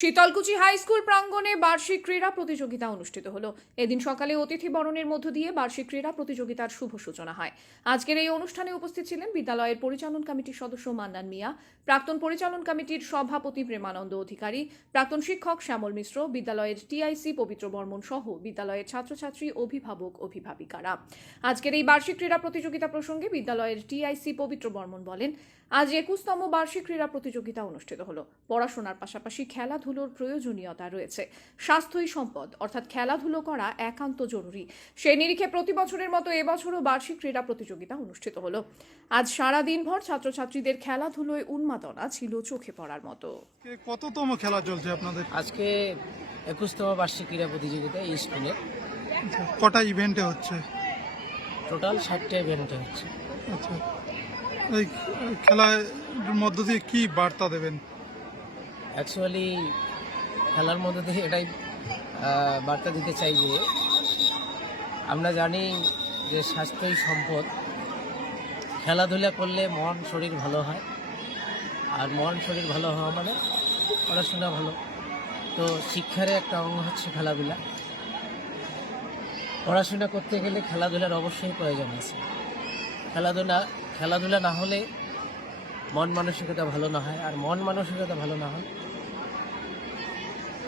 Sitalkuchi high school প্রাঙ্গণে বার্ষিক ক্রীড়া প্রতিযোগিতা অনুষ্ঠিত হলো। এদিন সকালে অতিথি বরণের মধ্য দিয়ে বার্ষিক ক্রীড়া প্রতিযোগিতার শুভ সূচনা হয়। আজকের এই অনুষ্ঠানে উপস্থিত ছিলেন বিদ্যালয়ের পরিচালন কমিটির সদস্য মান্নান মিয়া, প্রাক্তন পরিচালন কমিটির সভাপতি প্রেমানন্দ অধিকারী, প্রাক্তন শিক্ষক শ্যামল মিশ্র, বিদ্যালয়ের টিআইসি পবিত্র বর্মন সহ বিদ্যালয়ের ছাত্রছাত্রী, অভিভাবক, অভিভাবিকারা। আজকের এই বার্ষিক ক্রীড়া প্রতিযোগিতা প্রসঙ্গে বিদ্যালয়ের টিআইসি পবিত্র বর্মন বলেন আজ একুশতম বার্ষিক ক্রীড়া প্রতিযোগিতা অনুষ্ঠিত হলো। পড়াশোনার পাশাপাশি খেলাধুলোর প্রয়োজনীয়তা রয়েছে। স্বাস্থ্যই সম্পদ অর্থাৎ খেলাধুলো করা একান্ত জরুরি। সেই নিরিখে প্রতি বছরের মতো এবছরও বার্ষিক ক্রীড়া প্রতিযোগিতা অনুষ্ঠিত হলো। আজ সারা দিনভর ছাত্রছাত্রীদের খেলাধুলোয় উন্মাদনা ছিল চোখে পড়ার মতো। কততম খেলা চলছে আপনাদের? আজকে একুশতম বার্ষিক ক্রীড়া প্রতিযোগিতা এই স্কুলে। কটা ইভেন্টে হচ্ছে? টোটাল ষাটটা ইভেন্টে হচ্ছে। আচ্ছা। এই খেলার মধ্য দিয়ে কি বার্তা দেবেন? অ্যাকচুয়ালি খেলার মধ্যে থেকে এটাই বার্তা দিতে চাই যে, আমরা জানি যে স্বাস্থ্যই সম্পদ। খেলাধুলা করলে মন, শরীর ভালো হয়। আর মন, শরীর ভালো হওয়া মানে পড়াশোনা ভালো। তো শিক্ষার একটা অঙ্গ হচ্ছে খেলাধুলা। পড়াশোনা করতে গেলে খেলাধুলার অবশ্যই প্রয়োজন আছে। খেলাধুলা খেলাধুলা না হলে মন মানসিকতা ভালো না হয় আর মন মানসিকতা ভালো না হয়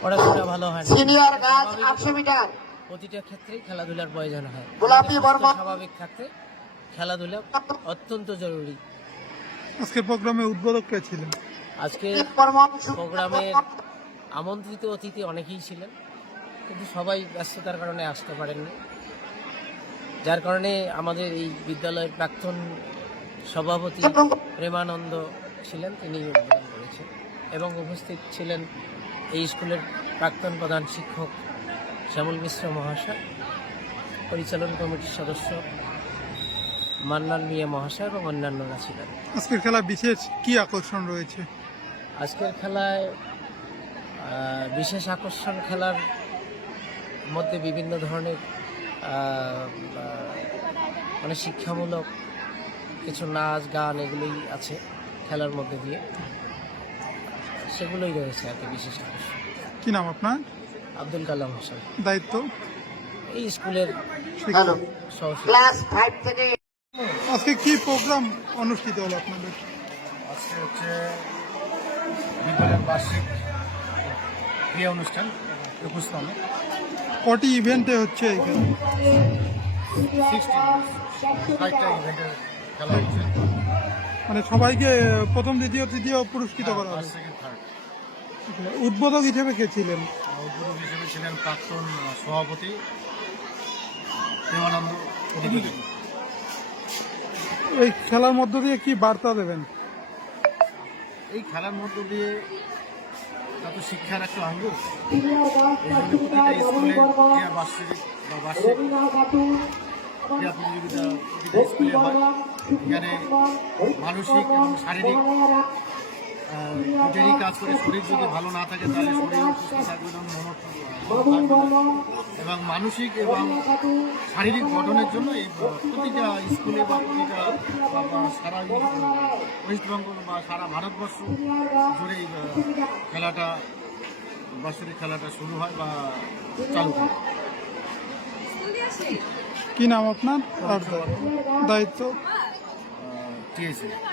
পড়াশোনা ভালো হয় সিনিয়র গাছ আটশো মিটার। প্রতিটা ক্ষেত্রেই খেলাধুলার প্রয়োজন হয়। গোলাপি বর্মা। স্বাভাবিক থাকতে খেলাধুলা অত্যন্ত জরুরি। আজকের প্রোগ্রামে উদ্বোধক কে ছিলেন? আজকে বর্মন প্রোগ্রামের আমন্ত্রিত অতিথি অনেকেই ছিলেন কিন্তু সবাই ব্যস্ততার কারণে আসতে পারেননি। যার কারণে আমাদের এই বিদ্যালয়ের প্রাক্তন সভাপতি প্রেমানন্দ ছিলেন তিনি উদ্বোধন করেছেন এবং উপস্থিত ছিলেন এই স্কুলের প্রাক্তন প্রধান শিক্ষক শ্যামল মিশ্র মহাশয় পরিচালন কমিটির সদস্য মান্নান মিয়া মহাশয় এবং অন্যান্যরা ছিলেন। আজকের খেলা বিশেষ কি আকর্ষণ রয়েছে? আজকের খেলায় বিশেষ আকর্ষণ খেলার মধ্যে বিভিন্ন ধরনের মানে শিক্ষামূলক কিছু নাচ গান এগুলোই আছে খেলার মধ্যে দিয়ে। সেগুলোই রয়েছে আর কি বিশেষ কি নাম আপনার? আব্দুল কালাম হোসেন। দায়িত্ব? এই স্কুলের ক্লাস ফাইভ থেকে আজকে কি প্রোগ্রাম অনুষ্ঠিত হলো আপনাদের? আজকে হচ্ছে বিদ্যালয়ের বার্ষিক ক্রিয়া অনুষ্ঠান একুশতম। কটি ইভেন্টে হচ্ছে এই খেলা সিক্সটি ষাটটা ইভেন্টের খেলা হচ্ছে। মানে সবাইকে প্রথম দ্বিতীয় তৃতীয় পুরস্কৃত করা হবে থার্ড উদ্বোধক হিসেবে কে ছিলেন? উদ্বোধক হিসেবে ছিলেন প্রাক্তন সভাপতি প্রেমানন্দ এই খেলার মধ্য দিয়ে কি বার্তা দেবেন? এই খেলার মধ্য দিয়ে যত শিক্ষার একটা অঙ্গ স্কুলে বার্ষিক বা বার্ষিক ক্রিয়া প্রতিযোগিতা স্কুলে হয়। এখানে মানসিক এবং শারীরিক দুটোরই কাজ করে শরীর যদি ভালো না থাকে তাহলে শরীর সুস্থ থাকবে না। এবং মানসিক এবং শারীরিক গঠনের জন্য এই প্রতিটা স্কুলে বা প্রতিটা সারা ওয়েস্টবেঙ্গল বা সারা ভারতবর্ষ জুড়ে এই, খেলাটা বাৎসরিক খেলাটা শুরু হয় বা চালু হয়। কি নাম আপনার? আর দায়িত্ব টিএসি